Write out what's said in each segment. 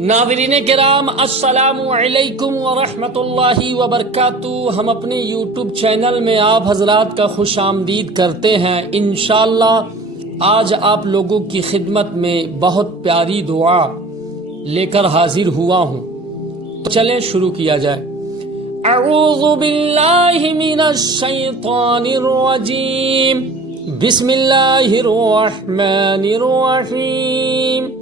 ناظرین کرام السلام علیکم ورحمۃ اللہ وبرکاتہ۔ ہم اپنے یوٹیوب چینل میں آپ حضرات کا خوش آمدید کرتے ہیں۔ انشاءاللہ آج آپ لوگوں کی خدمت میں بہت پیاری دعا لے کر حاضر ہوا ہوں، تو چلیں شروع کیا جائے۔ اعوذ باللہ من الشیطان الرجیم، بسم اللہ الرحمن الرحیم،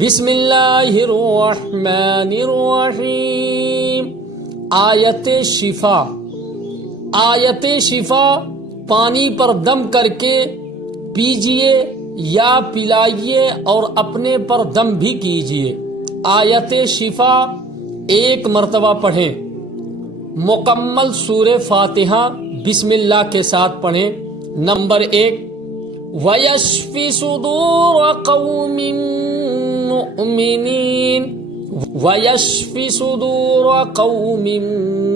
بسم اللہ الرحمن الرحیم۔ آیت شفا، آیت شفا پانی پر دم کر کے پیجئے یا پلائیے اور اپنے پر دم بھی کیجئے۔ آیت شفا ایک مرتبہ پڑھیں، مکمل سورہ فاتحہ بسم اللہ کے ساتھ پڑھیں۔ نمبر 1، وَيَشْفِ صُدُورَ قَوْمٍ مُؤْمِنِينَ، وَيَشْفِ صُدُورَ قَوْمٍ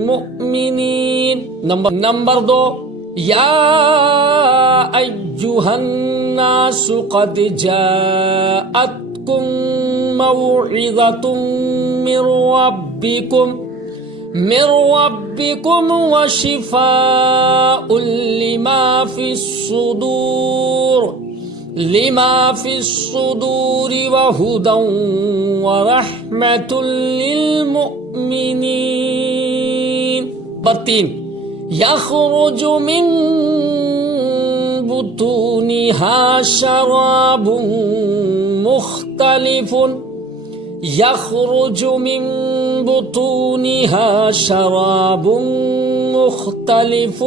مُؤْمِنِينَ۔ نمبر 2، یا ایھا الناس قد جاءتکم موعظۃ من ربکم وشفاء لما في الصدور وهدى ورحمة للمؤمنين۔ نمبر 3، يخرج من بطونها شراب مختلف، يخرج من بطونها شراب مختلف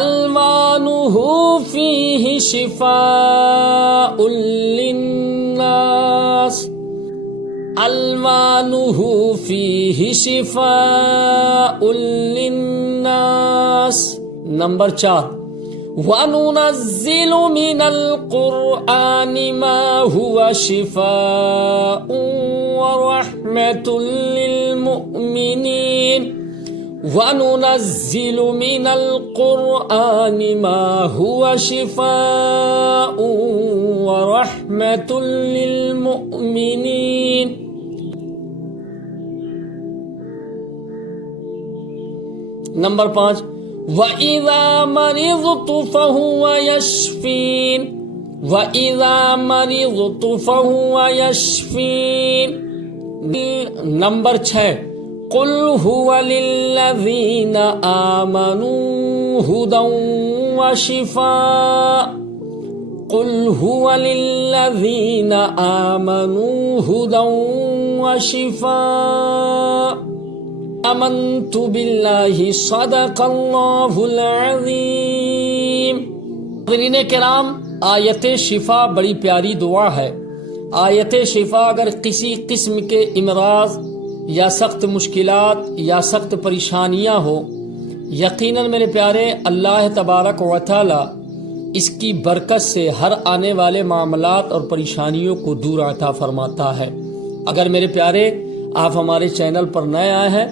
ألوانه فيه شفاء للناس، ألوانه فيه شفاء للناس۔ نمبر 4، وَنُنَزِّلُ مِنَ الْقُرْآنِ مَا هُوَ شِفَاءٌ وَرَحْمَةٌ لِّلْمُؤْمِنِينَ، وَنُنَزِّلُ مِنَ الْقُرْآنِ مَا هُوَ شِفَاءٌ وَرَحْمَةٌ لِّلْمُؤْمِنِينَ۔ نمبر 5، وَإِذَا مَرِضْتُ فَهُوَ يَشْفِينِ، وَإِذَا مَرِضْتُ فَهُوَ يَشْفِينِ۔ نمبر 6، قُلْ هُوَ لِلَّذِينَ آمَنُوا هُدًى وَشِفَاءٌ، قُلْ هُوَ لِلَّذِينَ آمَنُوا هُدًى وَشِفَاءٌ۔ آمنت باللہ، صدق اللہ العظیم۔ ناظرین کرام، آیت شفا بڑی پیاری دعا ہے۔ آیت شفا اگر کسی قسم کے امراض یا سخت مشکلات یا سخت پریشانیاں ہو، یقیناً میرے پیارے اللہ تبارک و تعالی اس کی برکت سے ہر آنے والے معاملات اور پریشانیوں کو دور عطا فرماتا ہے۔ اگر میرے پیارے آپ ہمارے چینل پر نئے آئے ہیں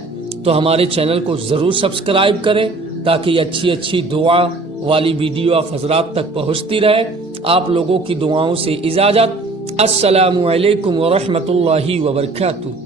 تو ہمارے چینل کو ضرور سبسکرائب کریں تاکہ اچھی اچھی دعا والی ویڈیو آپ حضرات تک پہنچتی رہے۔ آپ لوگوں کی دعاؤں سے اجازت۔ السلام علیکم ورحمۃ اللہ وبرکاتہ۔